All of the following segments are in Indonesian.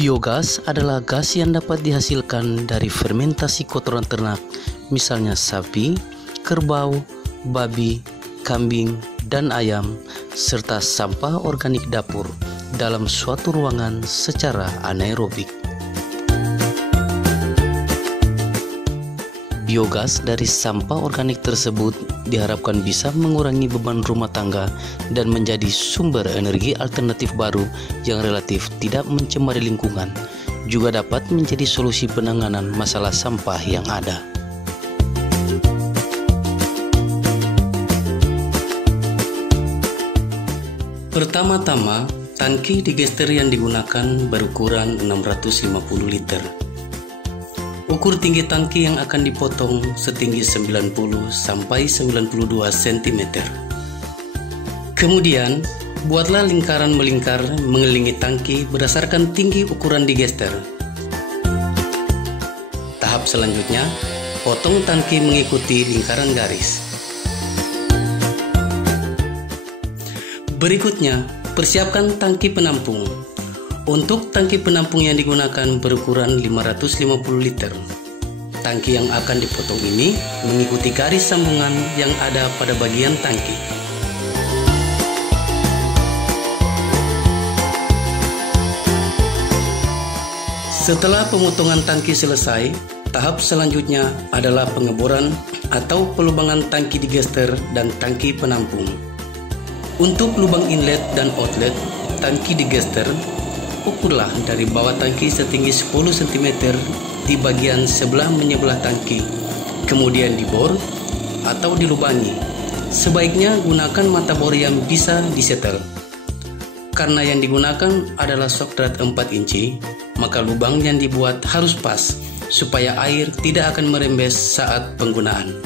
Biogas adalah gas yang dapat dihasilkan dari fermentasi kotoran ternak, misalnya sapi, kerbau, babi, kambing, dan ayam, serta sampah organik dapur dalam suatu ruangan secara anaerobik. Biogas dari sampah organik tersebut diharapkan bisa mengurangi beban rumah tangga dan menjadi sumber energi alternatif baru yang relatif tidak mencemari lingkungan. Juga dapat menjadi solusi penanganan masalah sampah yang ada. Pertama-tama, tangki digester yang digunakan berukuran 650 liter. Ukur tinggi tangki yang akan dipotong setinggi 90 sampai 92 cm. Kemudian, buatlah lingkaran melingkar mengelilingi tangki berdasarkan tinggi ukuran digester. Tahap selanjutnya, potong tangki mengikuti lingkaran garis. Berikutnya, persiapkan tangki penampung. Untuk tangki penampung yang digunakan berukuran 550 liter. Tangki yang akan dipotong ini mengikuti garis sambungan yang ada pada bagian tangki. Setelah pemotongan tangki selesai, tahap selanjutnya adalah pengeboran atau pelubangan tangki digester dan tangki penampung. Untuk lubang inlet dan outlet tangki digester, ukurlah dari bawah tangki setinggi 10 cm di bagian sebelah menyebelah tangki, kemudian dibor atau dilubangi. Sebaiknya gunakan mata bor yang bisa disetel. Karena yang digunakan adalah sokdrat 4 inci, maka lubang yang dibuat harus pas, supaya air tidak akan merembes saat penggunaan.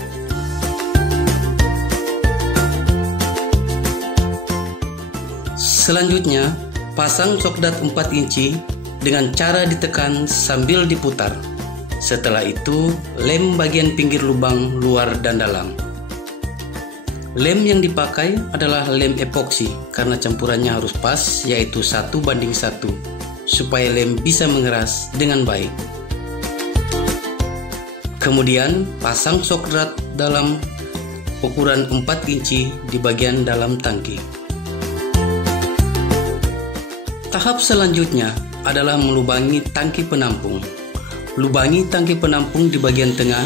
Selanjutnya, pasang sokdrat 4 inci dengan cara ditekan sambil diputar. Setelah itu, lem bagian pinggir lubang luar dan dalam. Lem yang dipakai adalah lem epoksi karena campurannya harus pas, yaitu 1:1, supaya lem bisa mengeras dengan baik. Kemudian, pasang sokdrat dalam ukuran 4 inci di bagian dalam tangki. Tahap selanjutnya adalah melubangi tangki penampung. Lubangi tangki penampung di bagian tengah.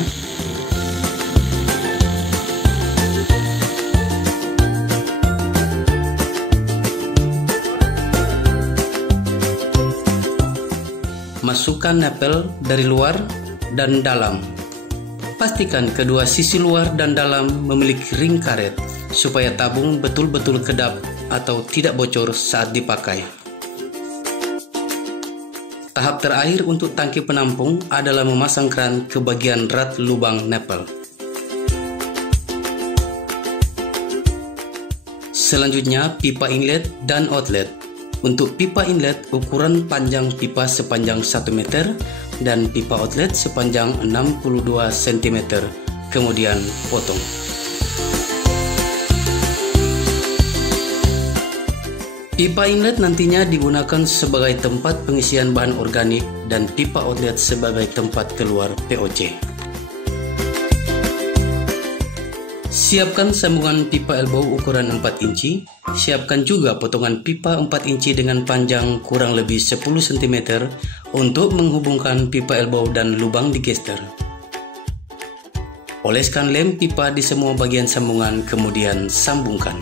Masukkan napel dari luar dan dalam. Pastikan kedua sisi luar dan dalam memiliki ring karet supaya tabung betul-betul kedap atau tidak bocor saat dipakai. Tahap terakhir untuk tangki penampung adalah memasang keran ke bagian rat lubang napel. Selanjutnya, pipa inlet dan outlet. Untuk pipa inlet, ukuran panjang pipa sepanjang 1 meter dan pipa outlet sepanjang 62 cm. Kemudian potong. Pipa inlet nantinya digunakan sebagai tempat pengisian bahan organik dan pipa outlet sebagai tempat keluar POC. Siapkan sambungan pipa elbow ukuran 4 inci. Siapkan juga potongan pipa 4 inci dengan panjang kurang lebih 10 cm untuk menghubungkan pipa elbow dan lubang digester. Oleskan lem pipa di semua bagian sambungan, kemudian sambungkan.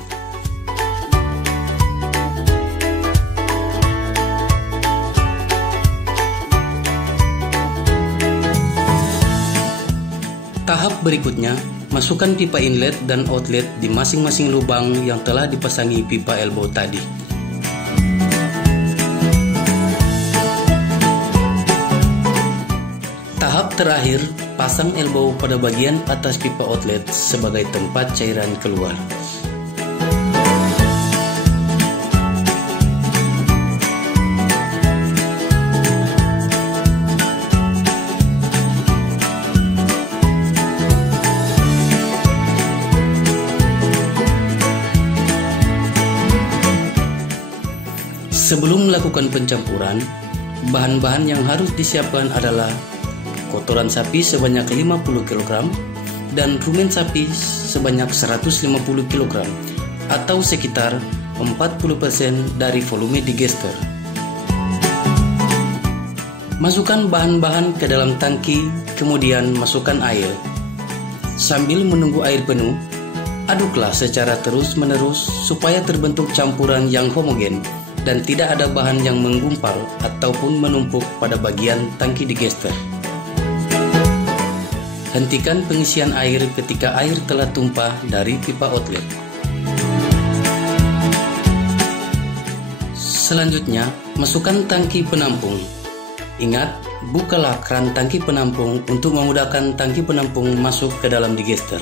Tahap berikutnya, masukkan pipa inlet dan outlet di masing-masing lubang yang telah dipasangi pipa elbow tadi. Tahap terakhir, pasang elbow pada bagian atas pipa outlet sebagai tempat cairan keluar. Sebelum melakukan pencampuran, bahan-bahan yang harus disiapkan adalah kotoran sapi sebanyak 50 kg dan rumen sapi sebanyak 150 kg atau sekitar 40% dari volume digester. Masukkan bahan-bahan ke dalam tangki, kemudian masukkan air. Sambil menunggu air penuh, aduklah secara terus-menerus supaya terbentuk campuran yang homogen dan tidak ada bahan yang menggumpal ataupun menumpuk pada bagian tangki digester. Hentikan pengisian air ketika air telah tumpah dari pipa outlet. Selanjutnya, masukkan tangki penampung. Ingat, bukalah keran tangki penampung untuk memudahkan tangki penampung masuk ke dalam digester.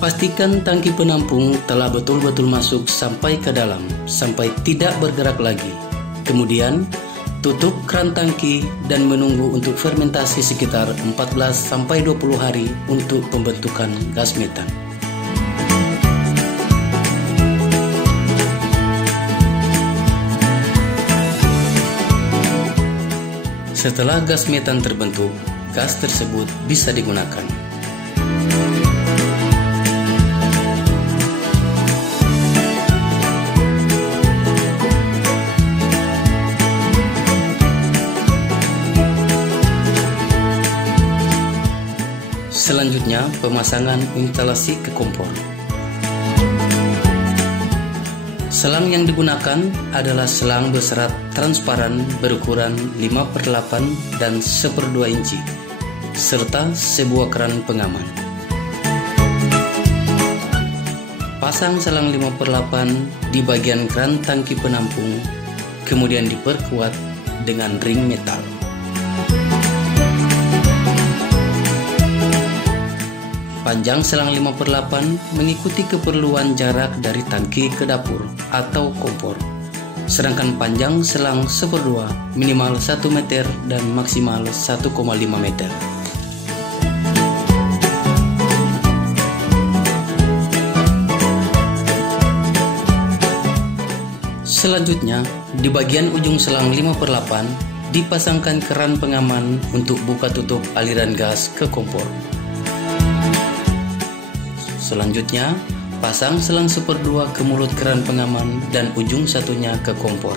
Pastikan tangki penampung telah betul-betul masuk sampai ke dalam, sampai tidak bergerak lagi. Kemudian, tutup keran tangki dan menunggu untuk fermentasi sekitar 14-20 hari untuk pembentukan gas metan. Setelah gas metan terbentuk, gas tersebut bisa digunakan. Selanjutnya, pemasangan instalasi ke kompor. Selang yang digunakan adalah selang berserat transparan berukuran 5/8 dan 1/2 inci, serta sebuah keran pengaman. Pasang selang 5/8 di bagian keran tangki penampung, kemudian diperkuat dengan ring metal. Panjang selang 5/8 mengikuti keperluan jarak dari tangki ke dapur atau kompor. Sedangkan panjang selang 1/2 minimal 1 meter dan maksimal 1,5 meter. Selanjutnya, di bagian ujung selang 5/8 dipasangkan keran pengaman untuk buka tutup aliran gas ke kompor. Selanjutnya, pasang selang 1/2 ke mulut keran pengaman dan ujung satunya ke kompor.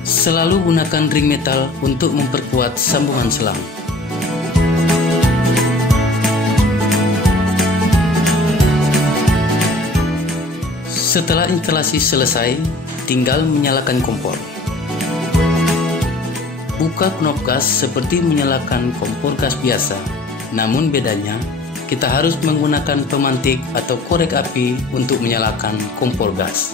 Selalu gunakan ring metal untuk memperkuat sambungan selang. Setelah instalasi selesai, tinggal menyalakan kompor. Buka knop gas seperti menyalakan kompor gas biasa, namun bedanya kita harus menggunakan pemantik atau korek api untuk menyalakan kompor gas.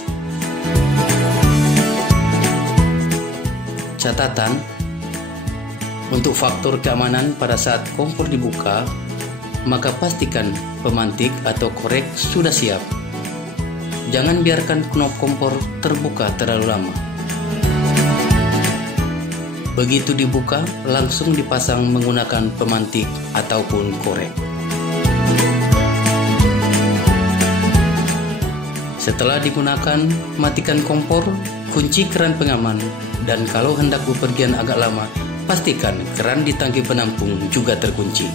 Catatan, untuk faktor keamanan pada saat kompor dibuka, maka pastikan pemantik atau korek sudah siap. Jangan biarkan knop kompor terbuka terlalu lama. Begitu dibuka, langsung dipasang menggunakan pemantik ataupun korek. Setelah digunakan, matikan kompor, kunci keran pengaman, dan kalau hendak bepergian agak lama, pastikan keran di tangki penampung juga terkunci.